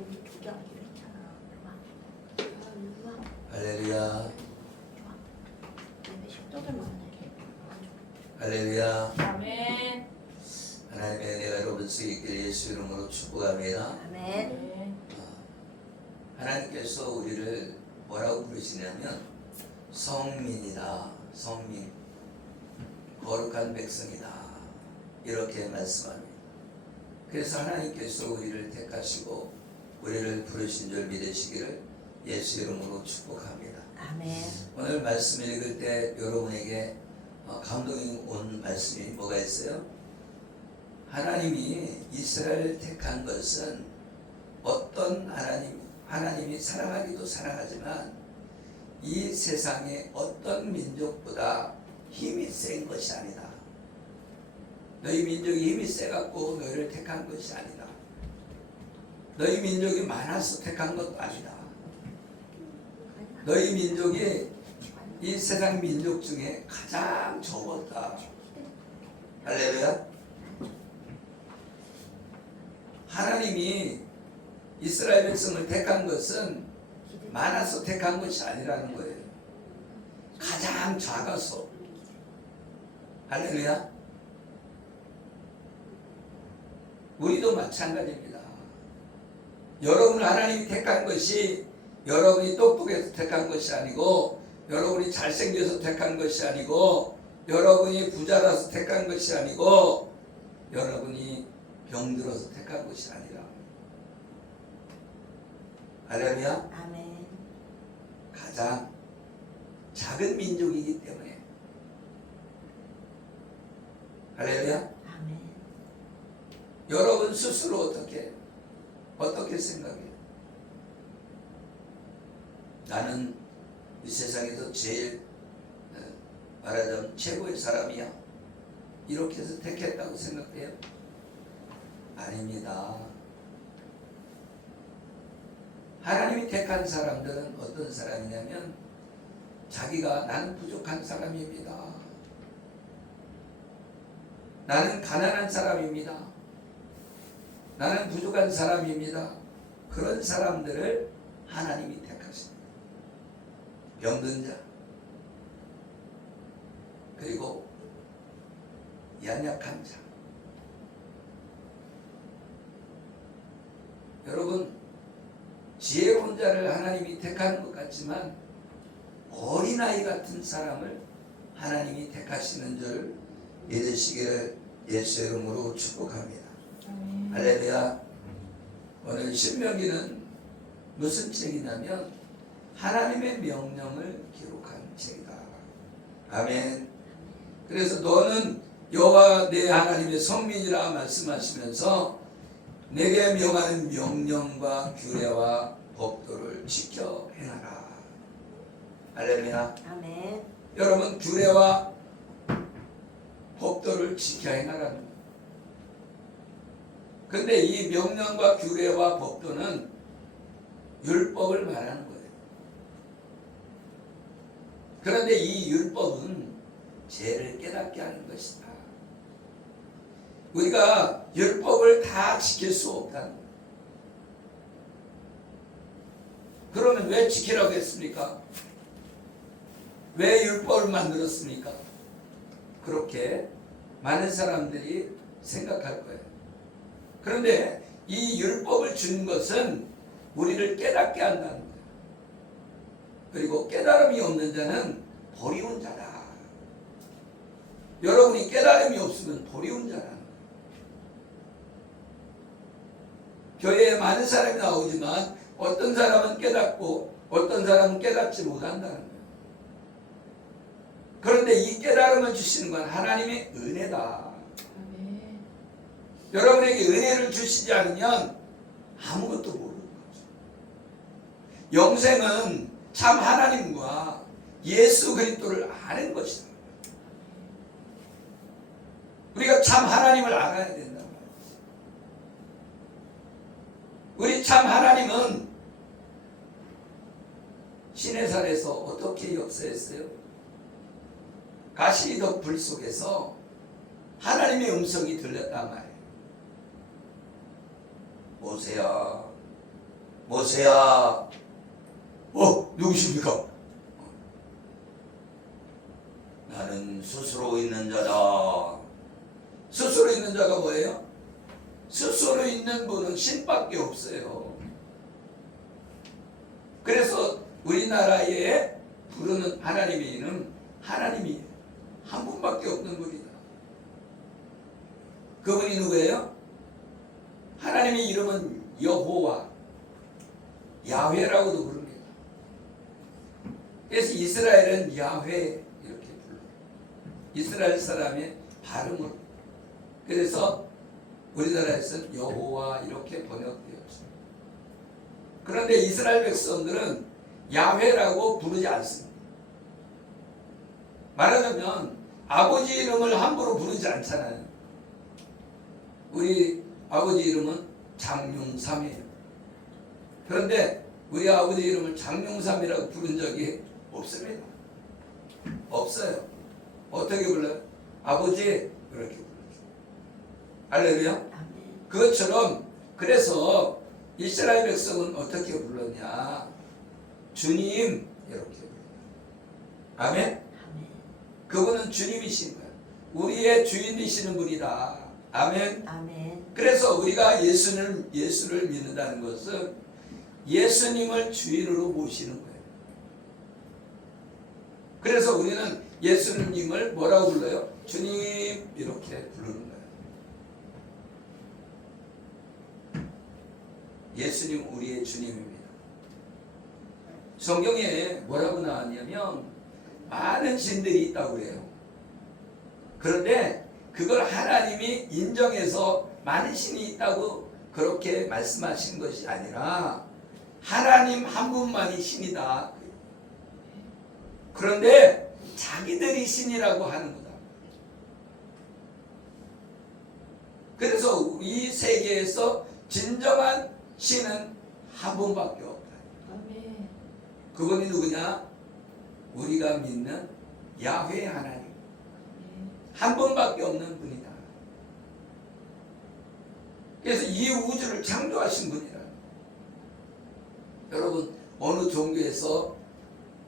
우리 두개 하기로 했잖아. 일로 와. 할렐루야. 좋아. 예배 식도들 많네. 할렐루야. 아멘. 하나님의 은혜가 여러분 속에 있기를 예수 이름으로 축복합니다. 아멘. 하나님께서 우리를 뭐라고 부르시냐면 성민이다. 성민. 거룩한 백성이다. 이렇게 말씀합니다. 그래서 하나님께서 우리를 택하시고 우리를 부르신 줄 믿으시기를 예수 이름으로 축복합니다. 아멘. 오늘 말씀 읽을 때 여러분에게 감동이 온 말씀이 뭐가 있어요? 하나님이 이스라엘을 택한 것은 어떤 하나님이 사랑하기도 사랑하지만 이 세상의 어떤 민족보다 힘이 센 것이 아니다. 너희 민족이 힘이 세갖고 너희를 택한 것이 아니다. 너희 민족이 많아서 택한 것도 아니다. 너희 민족이 이 세상 민족 중에 가장 적었다. 할렐루야. 하나님이 이스라엘 백성을 택한 것은 많아서 택한 것이 아니라는 거예요. 가장 작아서. 할렐루야. 우리도 마찬가지입니다. 여러분을 하나님이 택한 것이 여러분이 똑똑해서 택한 것이 아니고, 여러분이 잘생겨서 택한 것이 아니고, 여러분이 부자라서 택한 것이 아니고, 여러분이 병들어서 택한 것이 아니라. 할렐루야. 아멘. 가장 작은 민족이기 때문에. 할렐루야. 아멘. 여러분 스스로 어떻게 생각해요? 나는 이 세상에서 제일 말하자면 최고의 사람이야. 이렇게 해서 택했다고 생각해요? 아닙니다. 하나님이 택한 사람들은 어떤 사람이냐면 자기가 나는 부족한 사람입니다. 나는 가난한 사람입니다. 나는 부족한 사람입니다. 그런 사람들을 하나님이 택하십니다. 병든 자, 그리고 연약한 자. 여러분, 지혜로운 자를 하나님이 택하는 것 같지만 어린아이 같은 사람을 하나님이 택하시는 줄 믿으시기를 예수 이름으로 축복합니다. 할렐루야. 오늘 신명기는 무슨 책이냐면 하나님의 명령을 기록한 책이다. 아멘. 그래서 너는 여호와 내 하나님의 성민이라 말씀하시면서 내게 명하는 명령과 규례와 법도를 지켜 행하라. 할렐루야. 아멘. 여러분, 규례와 법도를 지켜 행하라는 거예요. 근데 이 명령과 규례와 법도는 율법을 말하는 거예요. 그런데 이 율법은 죄를 깨닫게 하는 것이다. 우리가 율법을 다 지킬 수 없다는 거예요. 그러면 왜 지키라고 했습니까? 왜 율법을 만들었습니까? 그렇게 많은 사람들이 생각할 거예요. 그런데 이 율법을 준 것은 우리를 깨닫게 한다는 거예요. 그리고 깨달음이 없는 자는 버리운 자다. 여러분이 깨달음이 없으면 버리운 자라는 거예요. 교회에 많은 사람이 나오지만 어떤 사람은 깨닫고 어떤 사람은 깨닫지 못한다는 거예요. 그런데 이 깨달음을 주시는 건 하나님의 은혜다. 아멘. 여러분에게 은혜를 주시지 않으면 아무것도 모르는 거죠. 영생은 참 하나님과 예수 그리스도를 아는 것이다. 우리가 참 하나님을 알아야 된단 말이에요. 우리 참 하나님은 시내산에서 어떻게 역사했어요? 가시덤 불 속에서 하나님의 음성이 들렸단 말이에요. 모세야, 모세야. 누구십니까? 나는 스스로 있는 자다. 스스로 있는 자가 뭐예요? 스스로 있는 분은 신밖에 없어요. 그래서 우리나라에 부르는 하나님의 이름 하나님이 한 분밖에 없는 분이다. 그분이 누구예요? 하나님의 이름은 여호와, 야훼라고도 부릅니다. 그래서 이스라엘은 야훼 이렇게 불러요. 이스라엘 사람의 발음으로. 그래서 우리나라에서는 여호와 이렇게 번역되었습니다. 그런데 이스라엘 백성들은 야훼라고 부르지 않습니다. 말하자면 아버지 이름을 함부로 부르지 않잖아요. 우리 아버지 이름은 장용삼이에요. 그런데 우리 아버지 이름을 장용삼이라고 부른 적이 없습니다. 없어요. 어떻게 불러요? 아버지 그렇게 불러요. 할렐루야. 아멘. 그것처럼 그래서 이스라엘 백성은 어떻게 불렀냐? 주님 이렇게 불러요. 아멘. 아멘. 그분은 주님이신 거예요. 우리의 주인 되시는 분이다. 아멘. 아멘. 그래서 우리가 예수를 믿는다는 것은 예수님을 주인으로 모시는 거예요. 그래서 우리는 예수님을 뭐라고 불러요? 주님 이렇게 부르는 거예요. 예수님 우리의 주님입니다. 성경에 뭐라고 나왔냐면 많은 신들이 있다고 그래요. 그런데 그걸 하나님이 인정해서 많은 신이 있다고 그렇게 말씀하신 것이 아니라 하나님 한 분만이 신이다. 그런데 자기들이 신이라고 하는 거다. 그래서 이 세계에서 진정한 신은 한 분밖에 없다. 아멘. 그분이 누구냐? 우리가 믿는 야훼 하나님. 아멘. 한 분밖에 없는 분이다. 그래서 이 우주를 창조하신 분이라. 여러분 어느 종교에서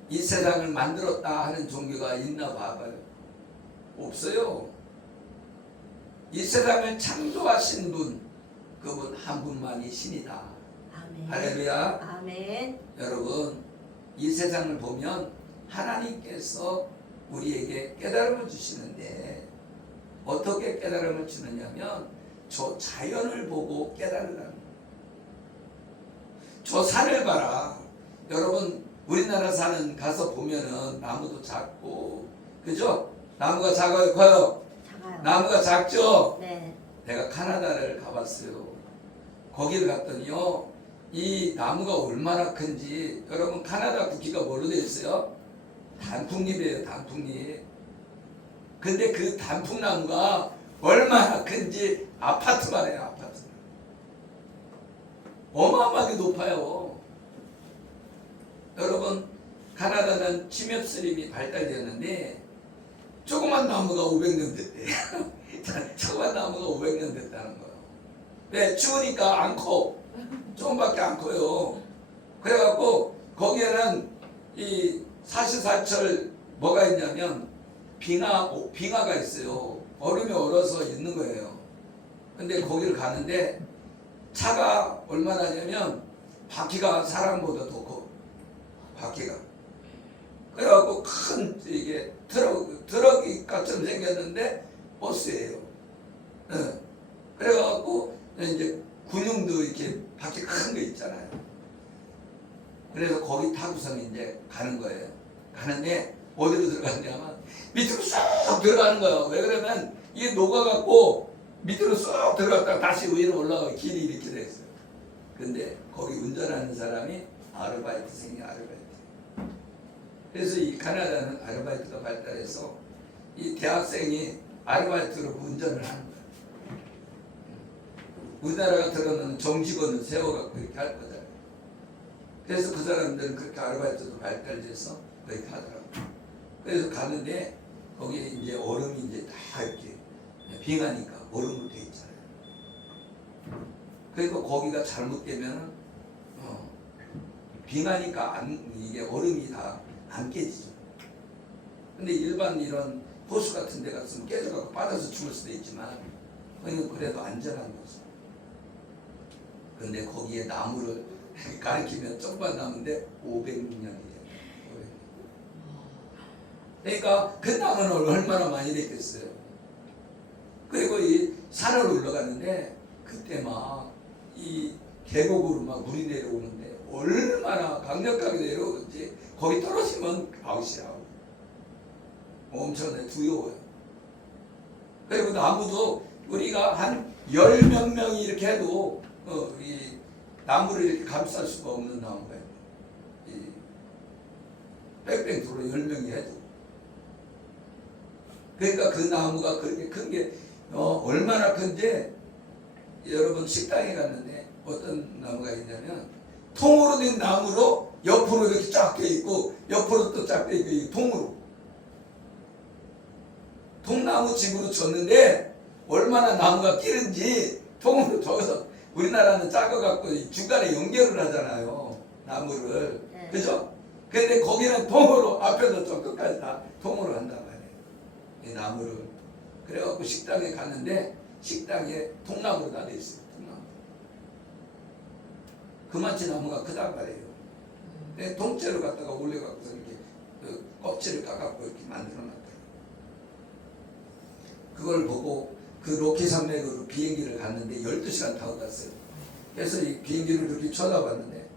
이 세상을 만들었다 하는 종교가 있나 봐봐요. 없어요. 이 세상을 창조하신 분, 그분 한 분만이 신이다. 아멘. 할렐루야. 아멘. 여러분 이 세상을 보면 하나님께서 우리에게 깨달음을 주시는데 어떻게 깨달음을 주느냐면 저 자연을 보고 깨달으라는 거예요. 저 산을 봐라. 여러분 우리나라 산은 가서 보면은 나무도 작고 그죠? 나무가 작아요, 커요? 작아요. 나무가 작죠? 네. 내가 카나다를 가봤어요. 거기를 갔더니요 이 나무가 얼마나 큰지. 여러분 카나다 국기가 뭐로 되어 있어요? 단풍잎이에요. 단풍잎. 근데 그 단풍나무가 얼마나 큰지 아파트만 해요. 아파트. 어마어마하게 높아요. 여러분 카나다는 침엽수림이 발달되었는데 조그만 나무가 500년 됐대요. 조그만 나무가 500년 됐다는 거예요. 왜? 추우니까 안 커. 조금밖에 안 커요. 그래갖고 거기에는 이 사시사철 뭐가 있냐면 빙하가 있어요. 얼음이 얼어서 있는 거예요. 근데 거기를 가는데 차가 얼마나냐면 바퀴가 사람보다 더 커. 바퀴가. 그래갖고 큰 이게 트럭이 같처럼 생겼는데 버스예요. 네. 그래갖고 이제 군용도 이렇게 바퀴 큰 거 있잖아요. 그래서 거기 타고서 이제 가는 거예요. 가는데 어디로 들어갔냐면 밑으로 쑥 들어가는 거예요. 왜 그러면 이게 녹아갖고 밑으로 쑥 들어갔다가 다시 위로 올라가고 길이 이렇게 돼 있어요. 근데 거기 운전하는 사람이 아르바이트생이야. 아르바이트. 그래서 이 카나다는 아르바이트가 발달해서 이 대학생이 아르바이트로 운전을 하는 거예요. 우리나라 같으면 정직원을 세워갖고 이렇게 할 거잖아요. 그래서 그 사람들은 그렇게 아르바이트도 발달돼서 그렇게 하더라고요. 그래서 가는데 거기에 이제 얼음이 이제 다 이렇게 빙하니까 얼음으로 돼 있잖아요. 그러니까 거기가 잘못되면 빙하니까 이게 얼음이 다 안 깨지죠. 근데 일반 이런 호수 같은 데 갔으면 깨져갖고 빠져서 죽을 수도 있지만 거기는 그래도 안전한 거죠. 근데 거기에 나무를 가리키면 조그만 나무인데 500년이에요. 그러니까 그 나무는 얼마나 많이 됐겠어요. 그리고 이 산을 올라가는데 그때 막 이 계곡으로 막 물이 내려오는데 얼마나 강력하게 내려오는지 거기 떨어지면 아웃이야. 엄청나게 두려워요. 그리고 나무도 우리가 한 10몇 명이 이렇게 해도 이 나무를 이렇게 감쌀 수가 없는 나무예요. 이 뺑뺑 돌아 10명이 해도. 그러니까 그 나무가 그렇게 큰 게 얼마나 큰지 여러분 식당에 갔는데 어떤 나무가 있냐면 통으로 된 나무로 옆으로 이렇게 쫙 돼 있고 옆으로 또 쫙 돼 있고 통으로 통나무 집으로 줬는데 얼마나 나무가 끼는지 통으로 줘서 우리나라는 작아갖고 중간에 연결을 하잖아요 나무를. 네. 그죠? 근데 거기는 통으로 앞에서 저 끝까지 다 통으로 한단 말이에요 이 나무를. 그래갖고 식당에 갔는데 식당에 통나무로 다 돼 있어요. 통나무. 그만치 나무가 크단 말이에요. 근데 통째로 갖다가 올려갖고 이렇게 그 껍질을 까갖고 이렇게 만들어놨다. 그걸 보고 그 로키 산맥으로 비행기를 갔는데 12시간 타고 갔어요. 그래서 이 비행기를 이렇게 쳐다봤는데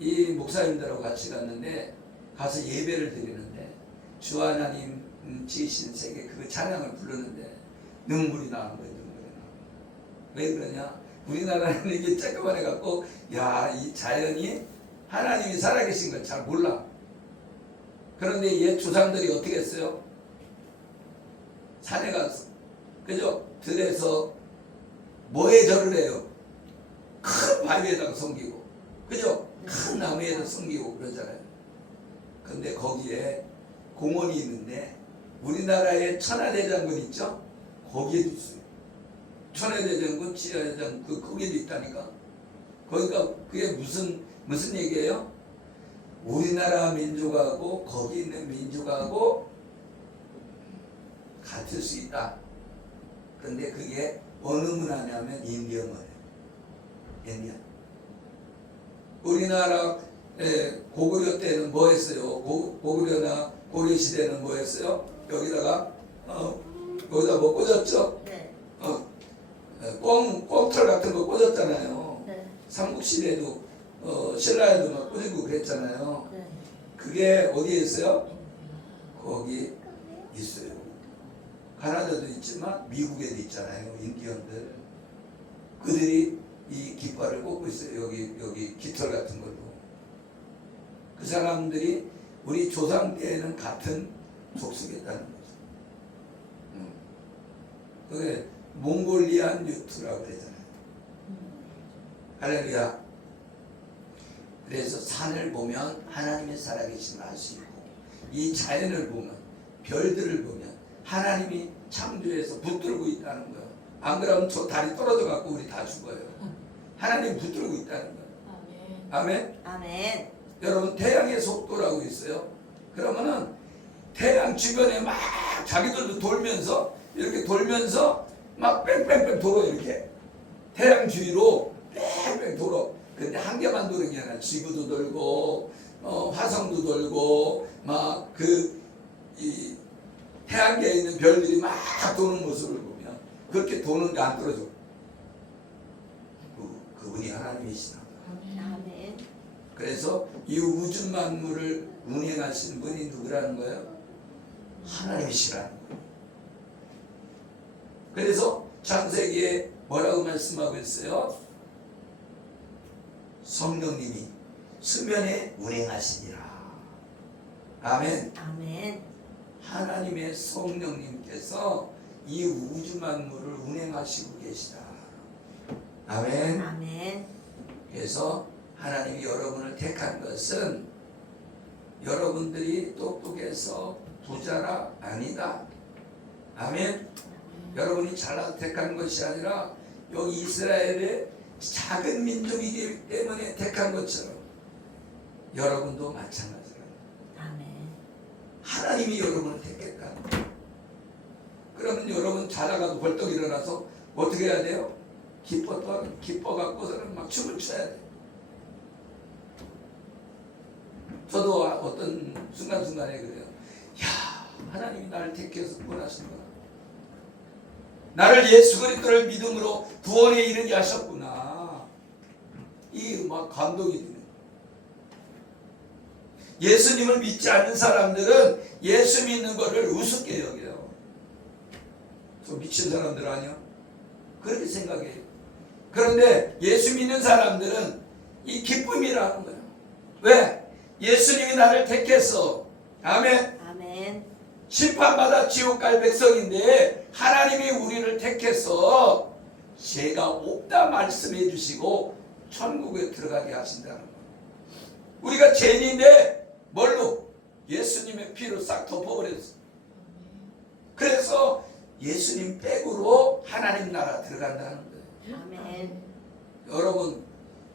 이 목사님들하고 같이 갔는데 가서 예배를 드리는데 주 하나님 지으신 세계 그 찬양을 부르는데 눈물이 나는 거예요. 눈물이 나는 거예요. 왜 그러냐? 우리나라는 이게 쬐끄만 해갖고 야, 이 자연이 하나님이 살아계신 걸 잘 몰라. 그런데 옛 조상들이 어떻게 했어요? 산에 가서 그죠? 들에서 뭐에 절을 해요? 큰 바위에다가 섬기고 그죠? 큰 나무에다 섬기고 그러잖아요. 근데 거기에 공원이 있는데 우리나라의 천하대장군 있죠? 거기에도 있어요. 천하대장군, 지하대장군 거기에도 있다니까. 그러니까 그게 무슨 얘기예요? 우리나라 민족하고 거기 있는 민족하고 같을 수 있다. 근데 그게 어느 문화냐면 인디언어예요. 인디언. 우리나라 고구려 때는 뭐 했어요? 고구려나 고려 시대는 뭐 했어요? 여기다가 여기다 뭐 꽂았죠? 네. 꽁털 같은 거 꽂았잖아요. 네. 삼국시대도 신라에도 막 꽂고 그랬잖아요. 네. 그게 어디에 있어요? 거기 있어요. 가나다도 있지만 미국에도 있잖아요. 인디언들. 그들이 이 깃발을 꽂고 있어요. 여기 깃털 같은 걸로. 그 사람들이 우리 조상 때에는 같은 족속이었다는 거죠. 그게 몽골리안 유투라고 그러잖아요. 할렐루야. 그래서 산을 보면 하나님의 살아계심을 알 수 있고 이 자연을 보면 별들을 보면 하나님이 창조해서 붙들고 있다는 거예요. 안 그러면 저 다리 떨어져 갖고 우리 다 죽어요. 하나님이 붙들고 있다는 거예요. 아멘. 아멘. 여러분 태양의 속도라고 있어요. 그러면은 태양 주변에 막 자기들도 돌면서 이렇게 돌면서 막 뺑뺑뺑 돌아. 이렇게 태양 주위로 뺑뺑 돌아. 근데 한 개만 도는 게 아니라 지구도 돌고 화성도 돌고 막 이 태양계에 있는 별들이 막 도는 모습을 보면 그렇게 도는데 안 떨어져. 그분이 하나님이시다. 아멘. 그래서 이 우주 만물을 운행하시는 분이 누구라는 거예요? 하나님이시라는 거예요. 그래서 창세기에 뭐라고 말씀하고 있어요? 성령님이 수면에 운행하시니라. 아멘. 아멘. 하나님의 성령님께서 이 우주 만물을 운행하시고 계시다. 아멘. 아멘. 그래서 하나님이 여러분을 택한 것은 여러분들이 똑똑해서 부자라 아니다. 아멘. 여러분이 잘나서 택한 것이 아니라 여기 이스라엘의 작은 민족이기 때문에 택한 것처럼 여러분도 마찬가지예요. 아멘. 하나님이 여러분을 택했다. 그러면 여러분 자다가도 벌떡 일어나서 어떻게 해야 돼요? 기뻐갖고서는 막 춤을 춰야 돼요. 저도 어떤 순간순간에 그래요. 야, 하나님이 나를 택해서 구원하시는구나. 나를 예수 그리스도를 믿음으로 구원에 이르게 하셨구나. 이 막 감동이 드네요. 예수님을 믿지 않는 사람들은 예수 믿는 것을 우습게 여겨요. 저 미친 사람들 아니야? 그렇게 생각해요. 그런데 예수 믿는 사람들은 이 기쁨이라는 거예요. 왜? 예수님이 나를 택해서, 아멘. 아멘. 심판받아 지옥 갈 백성인데 하나님이 우리를 택해서 죄가 없다 말씀해 주시고 천국에 들어가게 하신다는 거예요. 우리가 죄인인데 뭘로? 예수님의 피로 싹 덮어버렸어. 그래서 예수님 백으로 하나님 나라 들어간다는 거예요. 아멘. 여러분,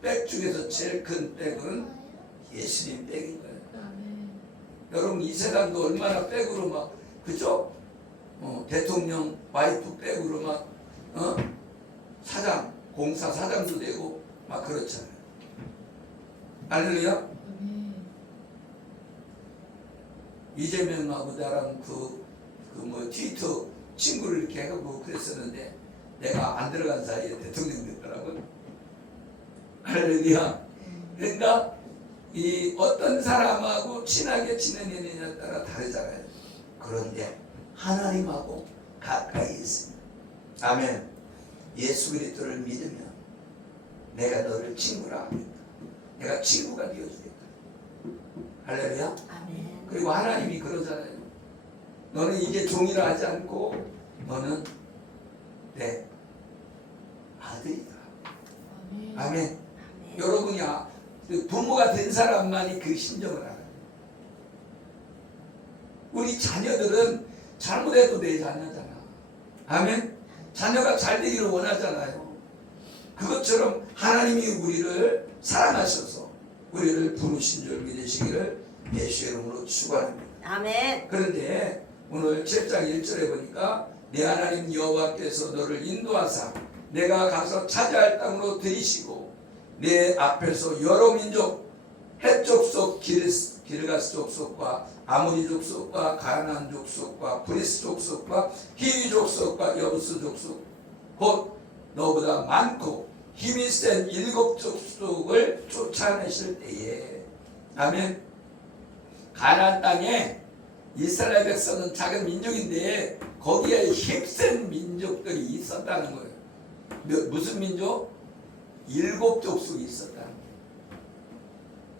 백 중에서 제일 큰 백은 예수님 백인 거예요. 여러분, 이 세상도 얼마나 백으로 막, 그죠? 대통령 와이프 백으로 막, 사장, 공사 사장도 되고 막 그렇잖아요. 할렐루야? 이재명하고 나랑 트위터 친구를 이렇게 하고 그랬었는데 내가 안 들어간 사이에 대통령 됐더라고요. 할렐루야. 그러니까 이 어떤 사람하고 친하게 지내느냐에 따라 다르잖아요. 그런데 하나님하고 가까이 있습니다. 아멘. 예수 그리스도를 믿으면 내가 너를 친구라 하겠다. 내가 친구가 되어주겠다. 할렐루야. 아멘. 그리고 하나님이 그러잖아요. 너는 이제 종이라 하지 않고 너는 내 아들이다. 아멘. 아멘. 여러분이 부모가 된 사람만이 그 심정을 알아요. 우리 자녀들은 잘못해도 내 자녀잖아. 아멘. 자녀가 잘 되기를 원하잖아요. 그것처럼 하나님이 우리를 사랑하셔서 우리를 부르신 줄 믿으시기를 예수의 이름으로 축원합니다. 아멘. 그런데 오늘 7장 1절에 보니까 내 하나님 여호와께서 너를 인도하사 내가 가서 차지할 땅으로 들이시고 내 앞에서 여러 민족 헷 족속 기르가스 족속과 아모리 족속과 가나안 족속과 브리스 족속과 히위 족속과 여부스 족속 곧 너보다 많고 힘이 센 7 족속을 쫓아내실 때에 아멘. 가나안 땅에 이스라엘 백성은 작은 민족인데 거기에 힘센 민족들이 있었다는 거예요. 무슨 민족? 7 족속이 있었다는 거예요.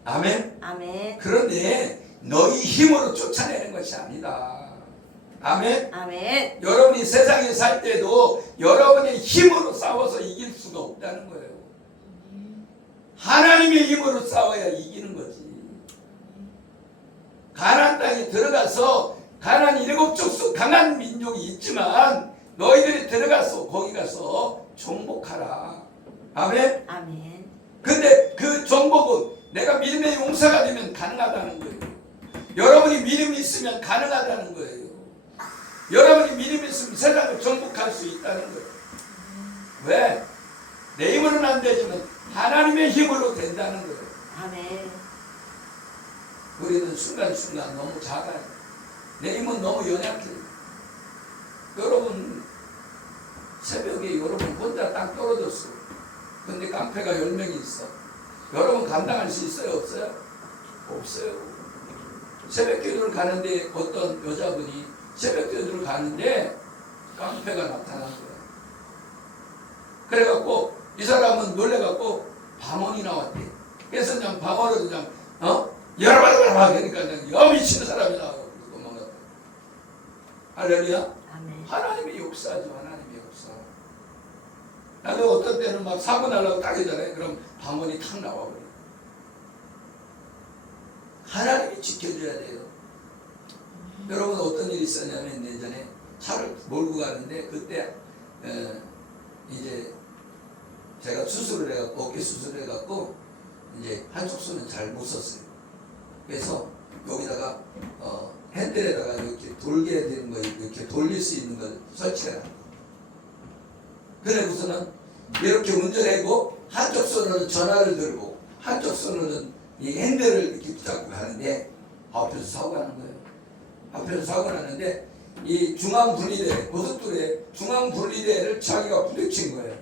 아멘. 아멘. 그런데 너희 힘으로 쫓아내는 것이 아니다. 아멘. 아멘. 여러분이 세상에 살 때도 여러분의 힘으로 싸워서 이길 수가 없다는 거예요. 하나님의 힘으로 싸워야 이기는 거지. 가나안 땅에 들어가서 가나안 7 족속 강한 민족이 있지만 너희들이 들어가서 거기 가서 정복하라. 아멘. 아멘. 근데 그 정복은 내가 믿음의 용사가 되면 가능하다는 거예요. 여러분이 믿음이 있으면 가능하다는 거예요. 여러분이 믿음이 있으면 세상을 정복할 수 있다는 거예요. 왜? 내 힘으로는 안 되지만 하나님의 힘으로 된다는 거예요. 아멘. 우리는 순간순간 너무 작아요. 내 힘은 너무 연약해요. 여러분 새벽에 여러분 혼자 딱 떨어졌어. 근데 깡패가 10명이 있어. 여러분 감당할 수 있어요? 없어요? 없어요. 새벽 기도를 가는데 어떤 여자분이 새벽 기도를 가는데 깡패가 나타난 거야. 그래갖고 이 사람은 놀래갖고 방언이 나왔대. 그래서 그냥 방언으로 그냥 열어봐라 그러니까 그냥 미친 사람이 나와서 도망갔다. 할렐루야. 아멘. 하나님의 역사죠. 하나님의 역사. 나도 어떤 때는 막 사고 날라고 딱 하잖아요. 그럼 방언이 탁 나와버려. 하나님이 지켜줘야 돼요. 여러분 어떤 일이 있었냐면 예전에 차를 몰고 가는데 그때 이제 제가 수술을 해갖고 어깨 수술을 해갖고 이제 한쪽 손은 잘 못 썼어요. 그래서 여기다가 핸들에다가 이렇게 돌게 되는 거 이렇게 돌릴 수 있는 걸 설치해라. 그래고서는 이렇게 운전하고 한쪽 손으로는 전화를 들고 한쪽 손으로는 이 핸들을 이렇게 붙잡고 가는데 앞에서 사고 나는 거예요. 앞에서 사고 나는데 이 중앙 분리대 고속도로에 중앙 분리대를 자기가 부딪힌 거예요.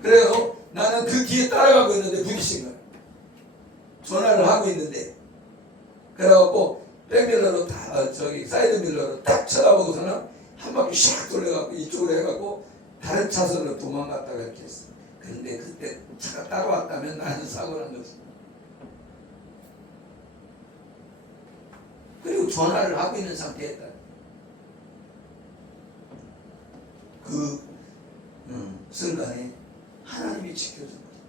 그래서 나는 그 뒤에 따라가고 있는데 부딪힌 거예요. 전화를 하고 있는데 그래갖고 백밀러로 저기 사이드 밀러로 딱 쳐다보고서는 한 바퀴 샥 돌려갖고 이쪽으로 해갖고 다른 차선으로 도망갔다가 이렇게 했어. 그런데 그때 차가 따라왔다면 나는 사고 난 거지. 그리고 전화를 하고 있는 상태였다. 그 순간에 하나님이 지켜준 거죠.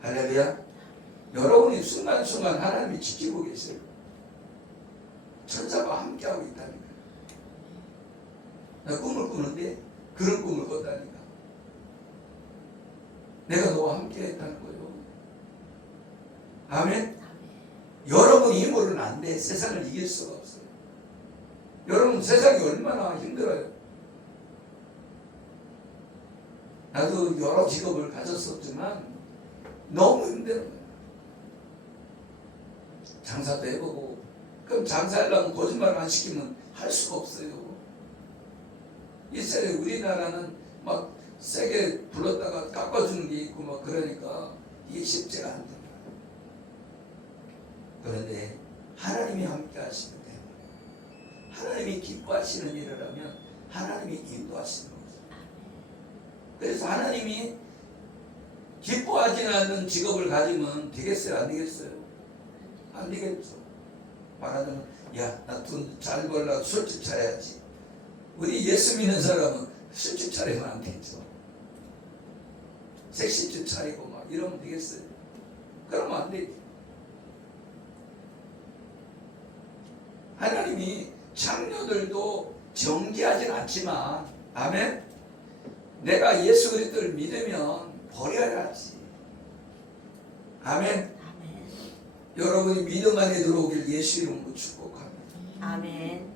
할렐루야. 여러분이 순간순간 하나님이 지키고 계세요. 천사가 함께하고 있다니까. 나 꿈을 꾸는데 그런 꿈을 꿨다니까. 내가 너와 함께했다는 거예요. 아멘. 여러분이 힘으로는 안 돼. 세상을 이길 수가 없어요. 여러분 세상이 얼마나 힘들어요. 나도 여러 직업을 가졌었지만 너무 힘들어요. 장사도 해보고 그럼 장사하려면 거짓말 안 시키면 할 수가 없어요. 이스라엘 우리나라는 막 세게 불렀다가 깎아주는 게 있고 막 그러니까 이게 쉽지가 않다. 그런데 하나님이 함께 하시는 때문에 하나님이 기뻐하시는 일을 하면 하나님이 인도하시는 거죠. 그래서 하나님이 기뻐하지 않는 직업을 가지면 되겠어요? 안 되겠어요? 안 되겠죠. 말하자면 야, 나 돈 잘 벌려고 술집 차려야지. 우리 예수 믿는 사람은 술집 차리면 안 되죠. 섹시집 차리고 막 이러면 되겠어요? 그러면 안 되죠. 하나님이 장녀들도 정죄하진 않지만 아멘? 내가 예수 그리스도를 믿으면 버려야지. 아멘? 여러분이 믿음 안에 들어오길 예수 이름으로 축복합니다. 아멘.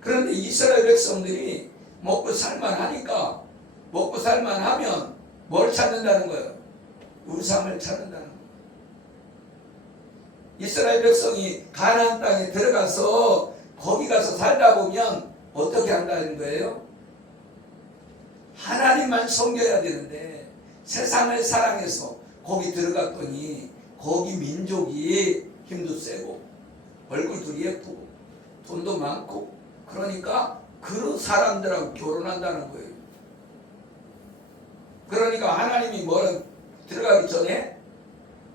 그런데 이스라엘 백성들이 먹고 살만하니까 먹고 살만하면 뭘 찾는다는 거예요? 우상을 찾는다는 거예요. 이스라엘 백성이 가나안 땅에 들어가서 거기 가서 살다 보면 어떻게 한다는 거예요? 하나님만 섬겨야 되는데 세상을 사랑해서 거기 들어갔더니 거기 민족이 힘도 세고 얼굴도 예쁘고 돈도 많고 그러니까 그 사람들하고 결혼한다는 거예요. 그러니까 하나님이 뭐라 들어가기 전에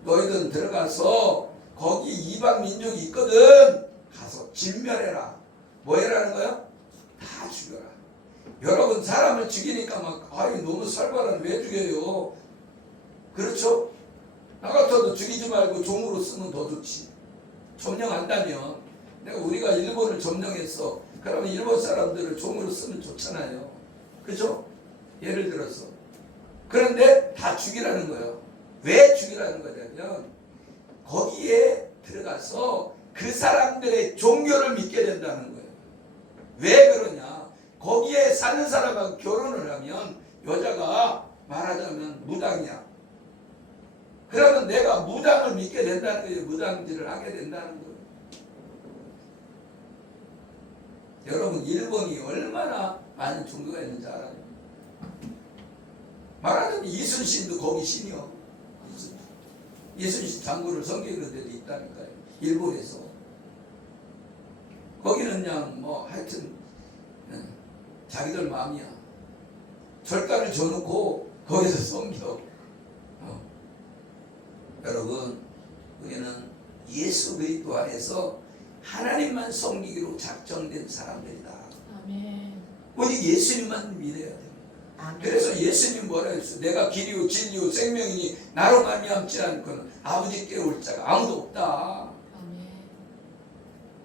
너희들은 들어가서 거기 이방 민족이 있거든 가서 진멸해라. 뭐 해라는 거야? 다 죽여라. 여러분 사람을 죽이니까 막 아이 너무 살벌한 왜 죽여요? 그렇죠? 나 같아도 죽이지 말고 종으로 쓰면 더 좋지. 점령한다면 내가 우리가 일본을 점령했어. 그러면 일본 사람들을 종으로 쓰면 좋잖아요. 그죠? 예를 들어서. 그런데 다 죽이라는 거예요. 왜 죽이라는 거냐면 거기에 들어가서 그 사람들의 종교를 믿게 된다는 거예요. 왜 그러냐? 거기에 사는 사람하고 결혼을 하면 여자가 말하자면 무당이야. 그러면 내가 무당을 믿게 된다는 거예요. 무당질을 하게 된다는 거예요. 여러분 일본이 얼마나 많은 종교가 있는지 알아요? 말하자면 이순신도 거기 신이요. 이순신 장군을 섬기는 데도 있다니까요. 일본에서. 거기는 그냥 뭐 하여튼 자기들 마음이야. 절단을 줘놓고 거기서 섬겨. 여러분 우리는 예수 그리스도 안에서 하나님만 섬기기로 작정된 사람들이다. 아멘. 오직 예수님만 믿어야 됩니다. 아멘. 그래서 예수님 뭐라 했어? 내가 길이요 진리요 생명이니 나로 말미암지 않고는 아버지께 올 자가 아무도 없다. 아멘.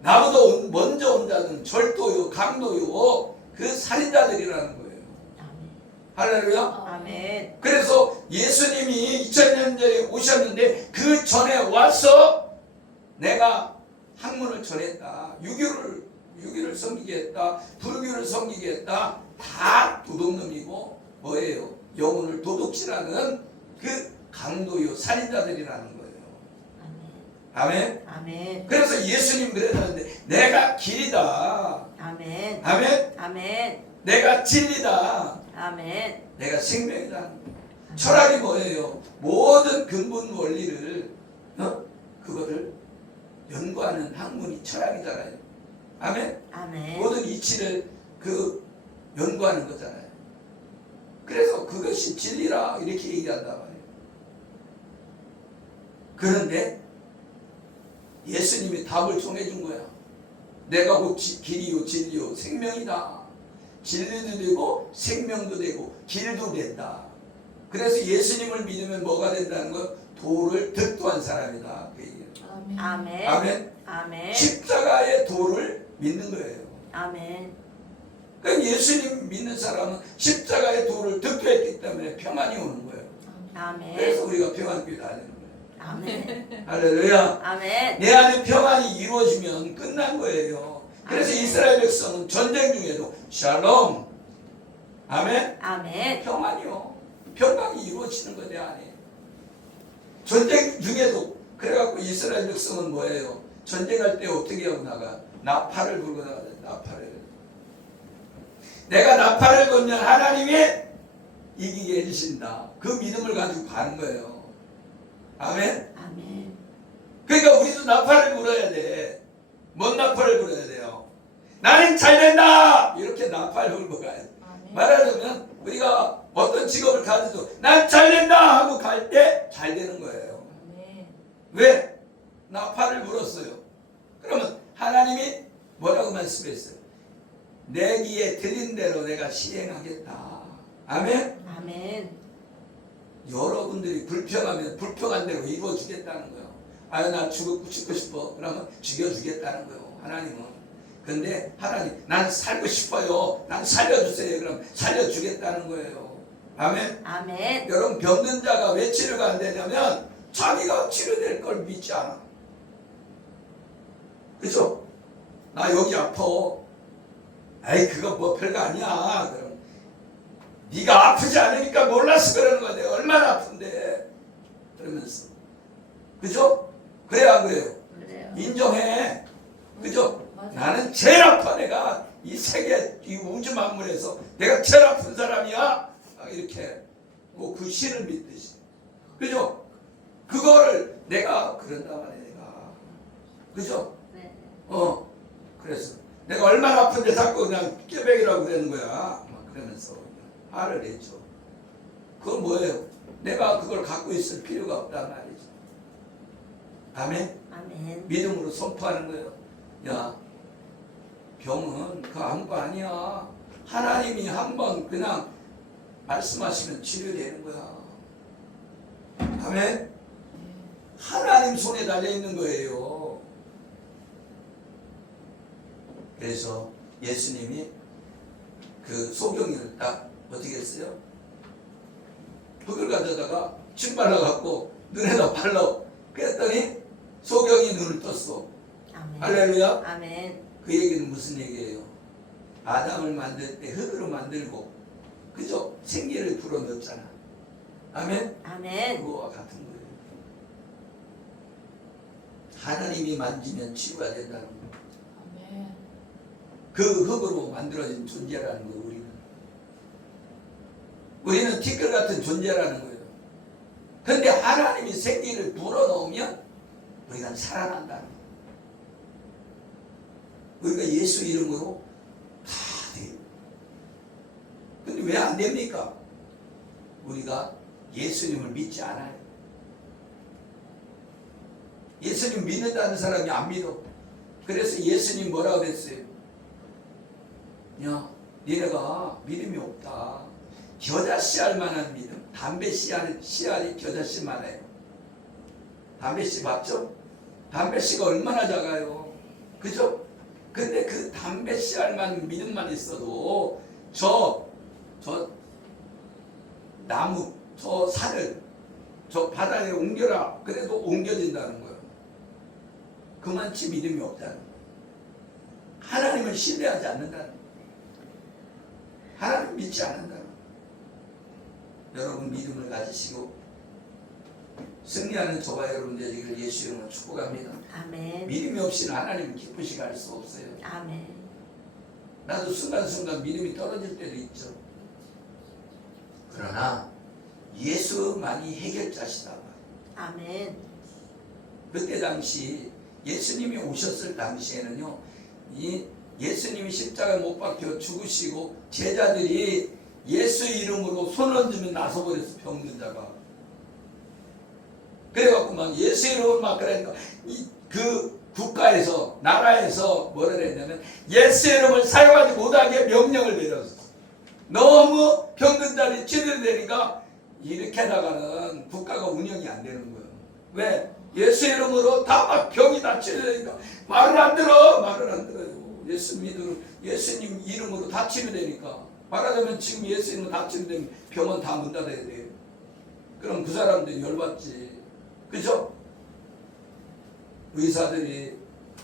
나보다 먼저 온 자는 절도요 강도요 그 살인자들이라는 거예요. 아멘. 할렐루야. 아멘. 그래서 예수님이 2000년 전에 오셨는데 그 전에 와서 내가 학문을 전했다. 유교를 섬기게 했다. 불교를 섬기게 했다. 다 도둑놈이고 뭐예요? 영혼을 도둑질하는 그 강도요 살인자들이라는 거예요. 아멘. 아멘. 그래서 예수님 그랬는데 내가 길이다. 아멘. 아멘. 아멘. 내가 진리다. 아멘. 내가 생명이다. 철학이 뭐예요? 모든 근본 원리를 그거를 연구하는 학문이 철학이잖아요. 아멘. 아멘. 모든 이치를 연구하는 거잖아요. 그래서 그것이 진리라 이렇게 얘기한단 말이에요. 그런데 예수님이 답을 정해준 거야. 내가 곧 길이요 진리요 생명이다. 진리도 되고 생명도 되고 길도 된다. 그래서 예수님을 믿으면 뭐가 된다는 거? 도를 득도한 사람이다. 그 얘기예요. 아멘. 아멘. 아멘. 아멘. 십자가의 도를 믿는 거예요. 아멘. 그러니까 예수님 믿는 사람은 십자가의 도를 득도했기 때문에 평안이 오는 거예요. 아멘. 그래서 우리가 평안교회 다니는 거예요. 아멘. 할렐루야. 아멘. 내 안에 평안이 이루어지면 끝난 거예요. 그래서 아멘. 이스라엘 백성은 전쟁 중에도 샬롬. 아멘. 아멘. 평안이요. 평강이 이루어지는 거 내 안에. 전쟁 중에도 그래갖고 이스라엘 백성은 뭐예요? 전쟁할 때 어떻게 하고 나가? 나팔을 불고 나가요. 나팔을. 내가 나팔을 불면 하나님이 이기게 해주신다. 그 믿음을 가지고 가는 거예요. 아멘. 아멘. 그러니까 우리도 나팔을 불어야 돼. 뭔 나팔을 불어야 돼요? 나는 잘 된다. 이렇게 나팔을 불고 가야 돼. 아멘. 말하자면 우리가 어떤 직업을 가져도 난 잘 된다 하고 갈 때 잘 되는 거예요. 아멘. 왜? 나팔을 불었어요. 그러면 하나님이 뭐라고 말씀했어요? 내 귀에 들린 대로 내가 시행하겠다. 아멘. 아멘. 여러분들이 불평하면 불평한 대로 이루어주겠다는 거예요. 아유 나 죽고 싶어. 그러면 죽여주겠다는 거예요. 하나님은. 근데 하나님 난 살고 싶어요. 난 살려주세요. 그럼 살려주겠다는 거예요. 아멘. 아멘. 여러분 병든 자가 왜 치료가 안 되냐면 자기가 치료될 걸 믿지 않아. 그죠? 나 여기 아파. 아이 그거 뭐 별거 아니야. 그럼 네가 아프지 않으니까 몰라서 그러는 거야. 내가 얼마나 아픈데. 그러면서 그죠? 그래야 안 그래요? 그래요. 인정해. 그죠? 맞아요. 나는 제일 아파. 내가 이 세계 이 우주 만물에서 내가 제일 아픈 사람이야. 이렇게 뭐 그 신을 믿듯이. 그죠? 그거를 내가 그런단 말이야. 내가. 그죠? 네. 그래서 내가 얼마나 아픈데 자꾸 그냥 꾀백이라고 그러는 거야. 막 그러면서 화를 냈죠. 그건 뭐예요? 내가 그걸 갖고 있을 필요가 없단 말이죠. 아멘? 아멘. 믿음으로 선포하는 거예요. 야, 병은 그 아무거 아니야. 하나님이 한번 그냥 말씀하시면 치료되는 거야. 아멘? 하나님 손에 달려있는 거예요. 그래서 예수님이 그 소경이를 딱 어떻게 했어요? 흙을 가져다가 침 발라갖고 눈에다 발라. 그랬더니 소경이 눈을 떴어. 아멘. 할렐루야. 아멘. 그 얘기는 무슨 얘기예요? 아담을 만들 때 흙으로 만들고 그죠? 생기를 불어넣었잖아. 아멘? 아멘. 그거와 같은 거예요. 하나님이 만지면 치유가 된다는 거예요. 아멘. 그 흙으로 만들어진 존재라는 거예요. 우리는 티끌 같은 존재라는 거예요. 그런데 하나님이 생기를 불어넣으면 우리가 살아난다는 거예요. 우리가 예수 이름으로 다 돼요. 근데 왜 안 됩니까? 우리가 예수님을 믿지 않아요. 예수님 믿는다는 사람이 안 믿어. 그래서 예수님 뭐라고 그랬어요? 야, 니네가 믿음이 없다. 겨자 씨알 만한 믿음. 담배 씨알이 겨자 씨 많아요. 담배 씨 맞죠? 담배 씨가 얼마나 작아요. 그죠? 근데 그 담배 씨알만 믿음만 있어도 저 나무 저 산을 저 바다에 옮겨라. 그래도 옮겨진다는 거예요. 그만치 믿음이 없다는 거예요. 하나님을 신뢰하지 않는다는 거예요. 하나님 믿지 않는다는 거예요. 여러분 믿음을 가지시고 승리하는 저와 여러분 되시기를 예수 이름으로 축복합니다. 아멘. 믿음이 없이는 하나님을 기쁘시게 할 수 없어요. 아멘. 나도 순간순간 믿음이 떨어질 때도 있죠. 그러나 예수만이 해결자시다. 아멘. 그때 당시 예수님이 오셨을 당시에는요, 이 예수님이 십자가에 못 박혀 죽으시고 제자들이 예수 이름으로 손 얹으면 나서버렸어. 병든 자가. 그래갖고 막 예수 이름으로 막 그러니까 그 국가에서 나라에서 뭐라 그랬냐면 예수 이름을 사용하지 못하게 명령을 내렸어. 너무 병든 자들이 치료되니까 이렇게 하다가는 국가가 운영이 안 되는 거예요. 왜? 예수 이름으로 다 막 병이 다 치료되니까 말을 안 들어요. 예수님 이름으로 다 치료되니까. 말하자면 지금 예수 이름으로 다 치료되면 병원 다 문 닫아야 돼요. 그럼 그 사람들이 열받지. 그죠? 의사들이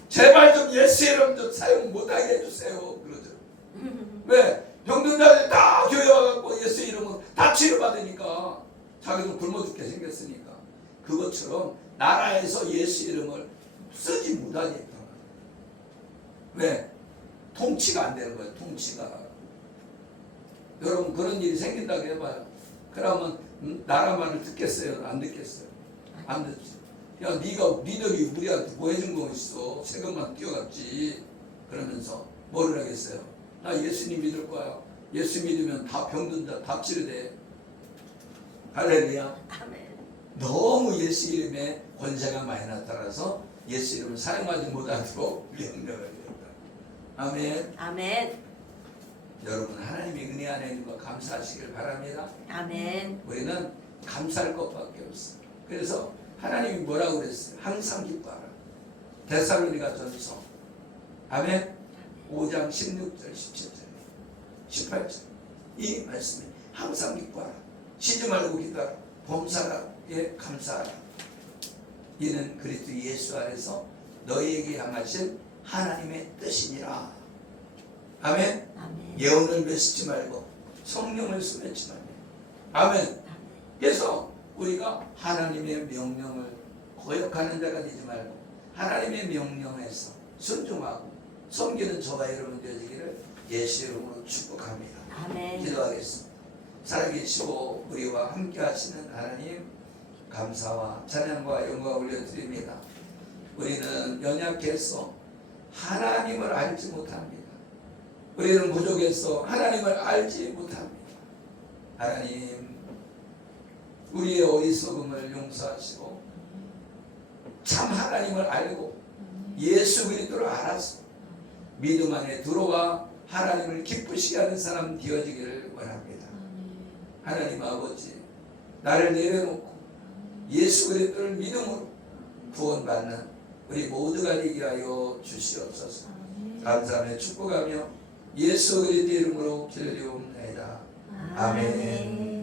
제발 좀 예수 이름 좀 사용 못하게 해주세요. 그러죠. 왜? 병든 자들 다 교회 와갖고 예수 이름으로 다 치료받으니까 자기도 굶어 죽게 생겼으니까. 그것처럼 나라에서 예수 이름을 쓰지 못하게 했다. 왜? 통치가 안 되는 거예요. 통치가. 여러분 그런 일이 생긴다고 해봐요. 그러면 나라만을 듣겠어요? 안 듣겠어요? 안 듣지. 야 니들이 우리한테 뭐 해준 거 있어. 세금만 띄워갔지. 그러면서 뭐를 하겠어요? 나 예수님 믿을 거야. 예수 믿으면 다 병든 자 다 치료돼. 할렐루야. 아멘. 너무 예수 이름에 권세가 많이 나타나서 예수 이름을 사용하지 못하도록 명령을 했다. 아멘. 아멘. 여러분 하나님의 은혜 안에 있는 거 감사하시길 바랍니다. 아멘. 우리는 감사할 것밖에 없어. 그래서 하나님이 뭐라고 그랬어요? 항상 기뻐하라. 데살로니가 전서 아멘 5장 16절 17절 18절 이 말씀이 항상 기뻐하라. 쉬지 말고 기도하라. 범사에 감사하라. 이는 그리스도 예수 안에서 너희에게 향하신 하나님의 뜻이니라. 아멘. 아멘. 예언을 맺지 말고 성령을 수맺지 말고. 아멘. 그래서 우리가 하나님의 명령을 거역하는 자가 되지 말고 하나님의 명령에서 순종하고 섬기는 저와 여러분 되시기를 예수 이름으로 축복합니다. 아멘. 기도하겠습니다. 살아계시고 우리와 함께 하시는 하나님 감사와 찬양과 영광 올려드립니다. 우리는 연약해서 하나님을 알지 못합니다. 우리는 부족해서 하나님을 알지 못합니다. 하나님 우리의 어리석음을 용서하시고 참 하나님을 알고 예수 그리스도를 알아서 믿음 안에 들어와 하나님을 기쁘시게 하는 사람 되어지기를 원합니다. 하나님 아버지 나를 내려놓고 예수 그리스도를 믿음으로 구원받는 우리 모두가 되게 하여 주시옵소서. 감사하며 축복하며 예수 그리스도 이름으로 기도드리옵나이다. 아멘.